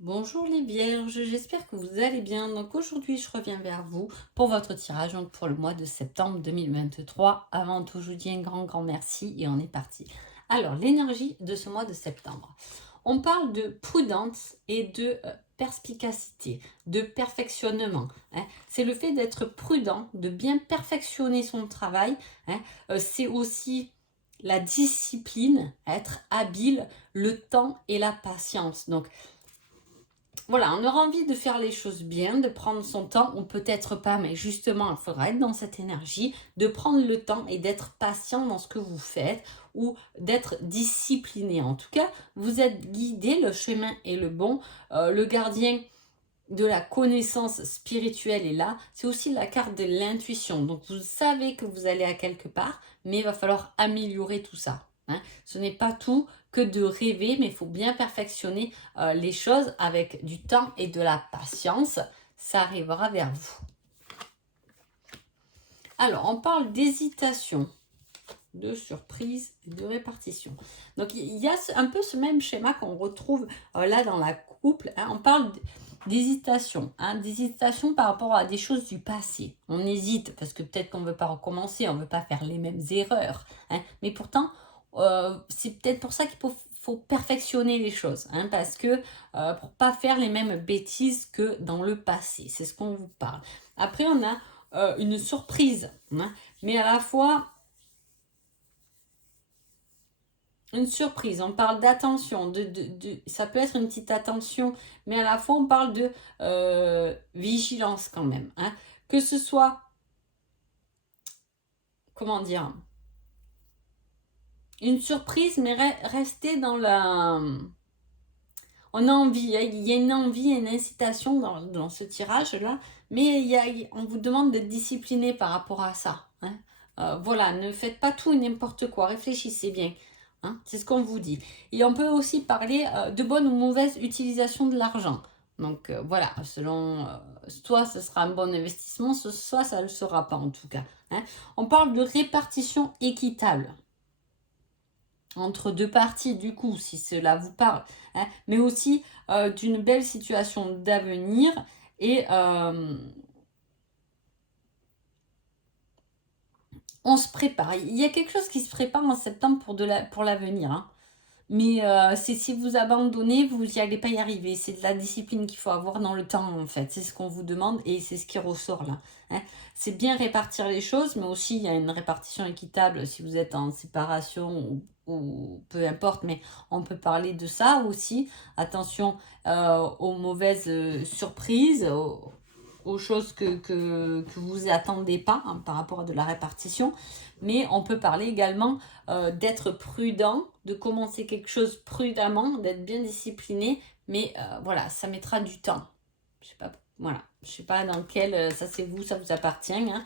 Bonjour les vierges, j'espère que vous allez bien. Donc aujourd'hui, je reviens vers vous pour votre tirage donc pour le mois de septembre 2023. Avant tout, je vous dis un grand merci et on est parti. Alors, l'énergie de ce mois de septembre. On parle de prudence et de perspicacité, de perfectionnement, hein. C'est le fait d'être prudent, de bien perfectionner son travail, hein. C'est aussi la discipline, être habile, le temps et la patience. Donc, voilà, on aura envie de faire les choses bien, de prendre son temps, ou peut-être pas, mais justement, il faudra être dans cette énergie, de prendre le temps et d'être patient dans ce que vous faites, ou d'être discipliné. En tout cas, vous êtes guidé, le chemin est le bon, le gardien de la connaissance spirituelle est là. C'est aussi la carte de l'intuition. Donc, vous savez que vous allez à quelque part, mais il va falloir améliorer tout ça, hein. Ce n'est pas tout que de rêver, mais il faut bien perfectionner les choses avec du temps et de la patience. Ça arrivera vers vous. Alors, on parle d'hésitation, de surprise et de répartition. Donc, il y a un peu ce même schéma qu'on retrouve là dans la couple, hein. On parle d'hésitation, hein, d'hésitation par rapport à des choses du passé. On hésite parce que peut-être qu'on ne veut pas recommencer, on ne veut pas faire les mêmes erreurs, hein. Mais pourtant, c'est peut-être pour ça qu'il faut perfectionner les choses, hein, parce que pour pas faire les mêmes bêtises que dans le passé. C'est ce qu'on vous parle. Après, on a une surprise, hein, mais à la fois une surprise. On parle d'attention, ça peut être une petite attention, mais à la fois on parle de vigilance quand même, hein. Que ce soit, comment dire, une surprise, mais rester dans la... On a envie, hein, il y a une envie, une incitation dans ce tirage-là, mais on vous demande d'être discipliné par rapport à ça, hein. Voilà, ne faites pas tout et n'importe quoi, réfléchissez bien, hein, c'est ce qu'on vous dit. Et on peut aussi parler de bonne ou mauvaise utilisation de l'argent. Donc voilà, selon soit ce sera un bon investissement, soit ça ne le sera pas en tout cas, hein. On parle de répartition équitable entre deux parties, du coup, si cela vous parle, hein, mais aussi d'une belle situation d'avenir et on se prépare. Il y a quelque chose qui se prépare en septembre pour l'avenir, hein. Mais si vous abandonnez, vous n'y allez pas y arriver. C'est de la discipline qu'il faut avoir dans le temps, en fait. C'est ce qu'on vous demande et c'est ce qui ressort là, hein. C'est bien répartir les choses, mais aussi il y a une répartition équitable si vous êtes en séparation ou peu importe, mais on peut parler de ça aussi. Attention aux mauvaises surprises, aux choses que vous attendez pas, hein, par rapport à de la répartition. Mais on peut parler également d'être prudent, de commencer quelque chose prudemment, d'être bien discipliné, mais voilà, ça mettra du temps. Je sais pas, voilà, je sais pas dans quel, ça c'est vous, ça vous appartient, hein.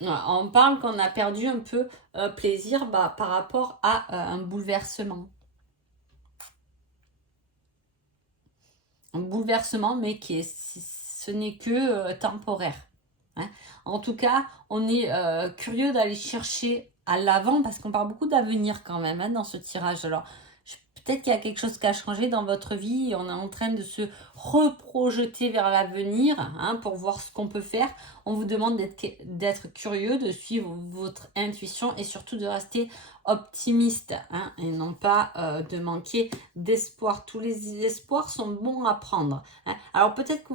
Voilà, on parle qu'on a perdu un peu plaisir par rapport à un bouleversement. Un bouleversement, mais ce n'est que temporaire, hein. En tout cas, on est curieux d'aller chercher à l'avant parce qu'on parle beaucoup d'avenir quand même, hein, dans ce tirage. Alors, peut-être qu'il y a quelque chose qui a changé dans votre vie et on est en train de se reprojeter vers l'avenir, hein, pour voir ce qu'on peut faire. On vous demande d'être curieux, de suivre votre intuition et surtout de rester optimiste, hein, et non pas de manquer d'espoir. Tous les espoirs sont bons à prendre, hein. Alors peut-être que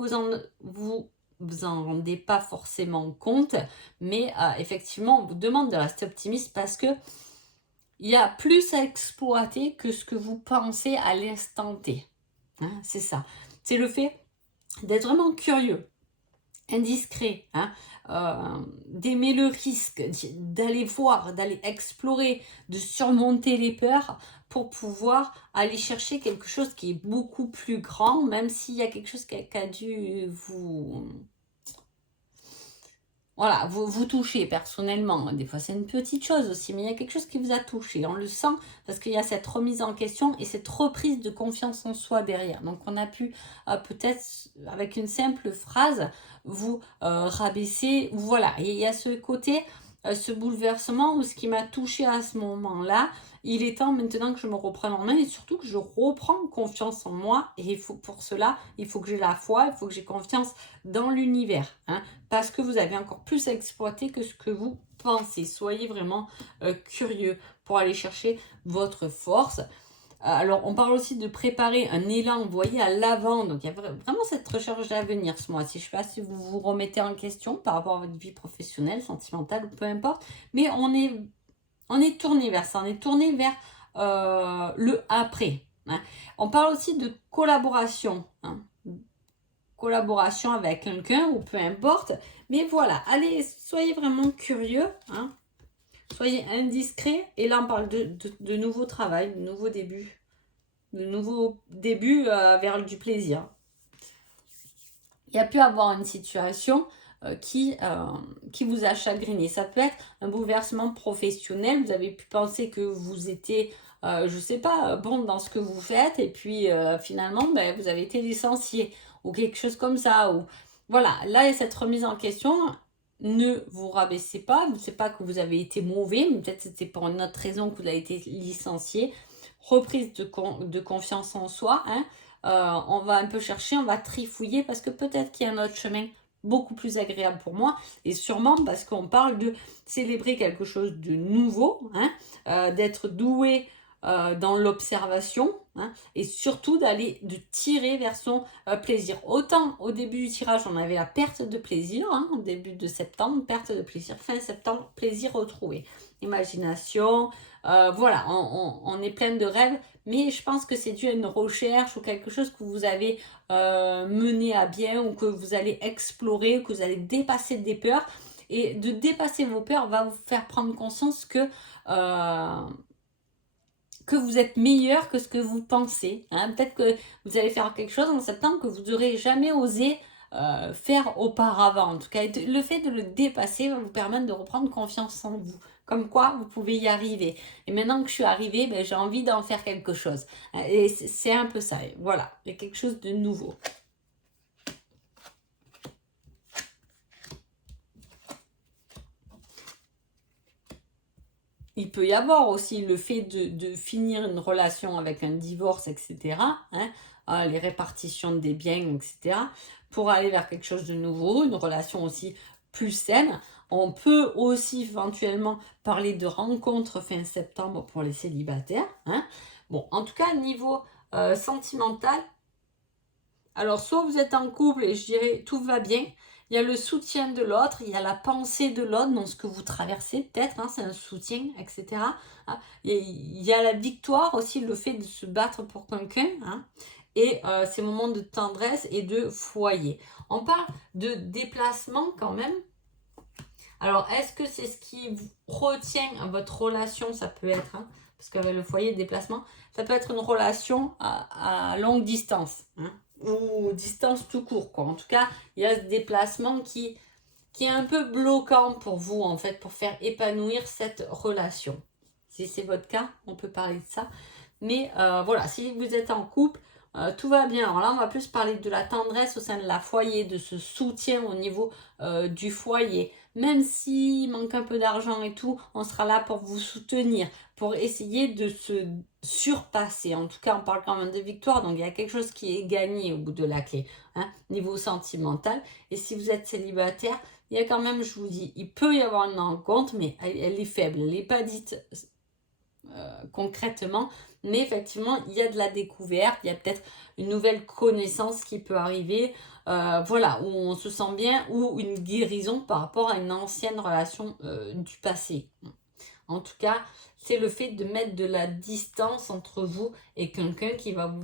vous en rendez pas forcément compte, mais effectivement, on vous demande de rester optimiste parce que il y a plus à exploiter que ce que vous pensez à l'instant T, hein, c'est ça. C'est le fait d'être vraiment curieux, indiscret, hein, d'aimer le risque, d'aller voir, d'aller explorer, de surmonter les peurs pour pouvoir aller chercher quelque chose qui est beaucoup plus grand, même s'il y a quelque chose qui a dû vous... Voilà, vous touchez personnellement. Des fois, c'est une petite chose aussi, mais il y a quelque chose qui vous a touché. On le sent parce qu'il y a cette remise en question et cette reprise de confiance en soi derrière. Donc, on a pu peut-être, avec une simple phrase, vous rabaisser. Voilà, et il y a ce côté ce bouleversement ou ce qui m'a touché à ce moment-là, il est temps maintenant que je me reprenne en main et surtout que je reprends confiance en moi. Et il faut, pour cela, il faut que j'ai la foi, il faut que j'ai confiance dans l'univers. Hein, parce que vous avez encore plus à exploiter que ce que vous pensez. Soyez vraiment curieux pour aller chercher votre force. Alors, on parle aussi de préparer un élan, vous voyez, à l'avant. Donc, il y a vraiment cette recherche d'avenir ce mois-ci. Je ne sais pas si vous vous remettez en question par rapport à votre vie professionnelle, sentimentale ou peu importe. Mais on est tourné vers ça. On est tourné vers le après. Hein. On parle aussi de collaboration. Hein. Collaboration avec quelqu'un ou peu importe. Mais voilà, allez, soyez vraiment curieux. Hein. Soyez indiscret. Et là, on parle de nouveau travail, de nouveau début. De nouveau début vers du plaisir. Il y a pu avoir une situation qui vous a chagriné. Ça peut être un bouleversement professionnel. Vous avez pu penser que vous étiez, je ne sais pas, bon dans ce que vous faites. Et puis finalement, ben, vous avez été licencié. Ou quelque chose comme ça. Ou... Voilà, là, il y a cette remise en question. Ne vous rabaissez pas. Je ne sais pas que vous avez été mauvais, mais peut-être c'était pour une autre raison que vous avez été licencié. Reprise de confiance en soi. Hein. On va un peu chercher, on va trifouiller parce que peut-être qu'il y a un autre chemin beaucoup plus agréable pour moi. Et sûrement parce qu'on parle de célébrer quelque chose de nouveau, hein, d'être doué dans l'observation, hein, et surtout de tirer vers son plaisir. Autant au début du tirage, on avait la perte de plaisir, hein, au début de septembre, perte de plaisir, fin septembre, plaisir retrouvé. Imagination, voilà, on est plein de rêves, mais je pense que c'est dû à une recherche ou quelque chose que vous avez mené à bien ou que vous allez explorer, ou que vous allez dépasser des peurs. Et de dépasser vos peurs va vous faire prendre conscience que vous êtes meilleur que ce que vous pensez. Hein. Peut-être que vous allez faire quelque chose en septembre que vous n'aurez jamais osé faire auparavant. En tout cas, le fait de le dépasser va vous permettre de reprendre confiance en vous. Comme quoi, vous pouvez y arriver. Et maintenant que je suis arrivée, ben, j'ai envie d'en faire quelque chose. Et c'est un peu ça. Voilà, il y a quelque chose de nouveau. Il peut y avoir aussi le fait de finir une relation avec un divorce, etc. Hein, les répartitions des biens, etc. Pour aller vers quelque chose de nouveau, une relation aussi plus saine. On peut aussi éventuellement parler de rencontres fin septembre pour les célibataires. Hein. Bon, en tout cas, niveau sentimental, alors soit vous êtes en couple et je dirais tout va bien. Il y a le soutien de l'autre, il y a la pensée de l'autre dans ce que vous traversez, peut-être, hein, c'est un soutien, etc. Il y a la victoire aussi, le fait de se battre pour quelqu'un, hein, et ces moments de tendresse et de foyer. On parle de déplacement quand même. Alors, est-ce que c'est ce qui retient votre relation? Ça peut être, hein, parce qu'avec le foyer de déplacement, ça peut être une relation à longue distance, hein, ou distance tout court, quoi. En tout cas, il y a ce déplacement qui est un peu bloquant pour vous, en fait, pour faire épanouir cette relation. Si c'est votre cas, on peut parler de ça. Mais voilà, si vous êtes en couple, tout va bien. Alors là, on va plus parler de la tendresse au sein de la foyer, de ce soutien au niveau du foyer. Même s'il manque un peu d'argent et tout, on sera là pour vous soutenir, pour essayer de se surpasser. En tout cas, on parle quand même de victoire, donc il y a quelque chose qui est gagné au bout de la clé, hein, niveau sentimental. Et si vous êtes célibataire, il y a quand même, je vous dis, il peut y avoir une rencontre, mais elle est faible, elle n'est pas dite concrètement, mais effectivement il y a de la découverte, il y a peut-être une nouvelle connaissance qui peut arriver, voilà, où on se sent bien, ou une guérison par rapport à une ancienne relation du passé. En tout cas, c'est le fait de mettre de la distance entre vous et quelqu'un qui va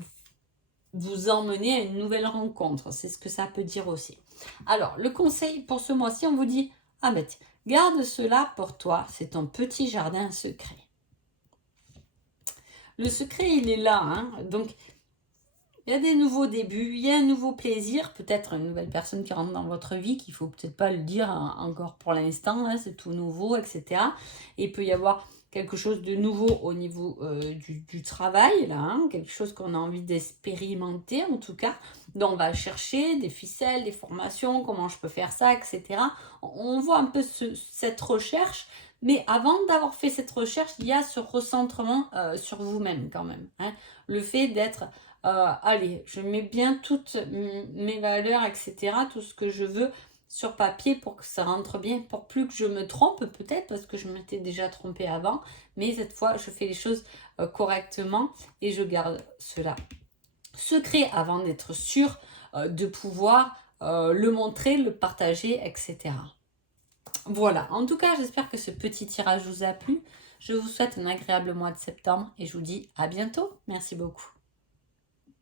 vous emmener à une nouvelle rencontre. C'est ce que ça peut dire aussi. Alors, le conseil pour ce mois-ci, on vous dit, Ahmed, garde cela pour toi, c'est ton petit jardin secret. Le secret, il est là. Hein. Donc, il y a des nouveaux débuts, il y a un nouveau plaisir, peut-être une nouvelle personne qui rentre dans votre vie, qu'il ne faut peut-être pas le dire encore pour l'instant, hein, c'est tout nouveau, etc. Et il peut y avoir quelque chose de nouveau au niveau du travail, là, hein, quelque chose qu'on a envie d'expérimenter en tout cas. Donc on va chercher des ficelles, des formations, comment je peux faire ça, etc. On voit un peu cette recherche, mais avant d'avoir fait cette recherche, il y a ce recentrement sur vous-même quand même. Hein. Le fait d'être, allez, je mets bien toutes mes valeurs, etc., tout ce que je veux sur papier pour que ça rentre bien, pour plus que je me trompe peut-être, parce que je m'étais déjà trompée avant, mais cette fois, je fais les choses correctement et je garde cela secret avant d'être sûr de pouvoir le montrer, le partager, etc. Voilà, en tout cas, j'espère que ce petit tirage vous a plu. Je vous souhaite un agréable mois de septembre et je vous dis à bientôt. Merci beaucoup.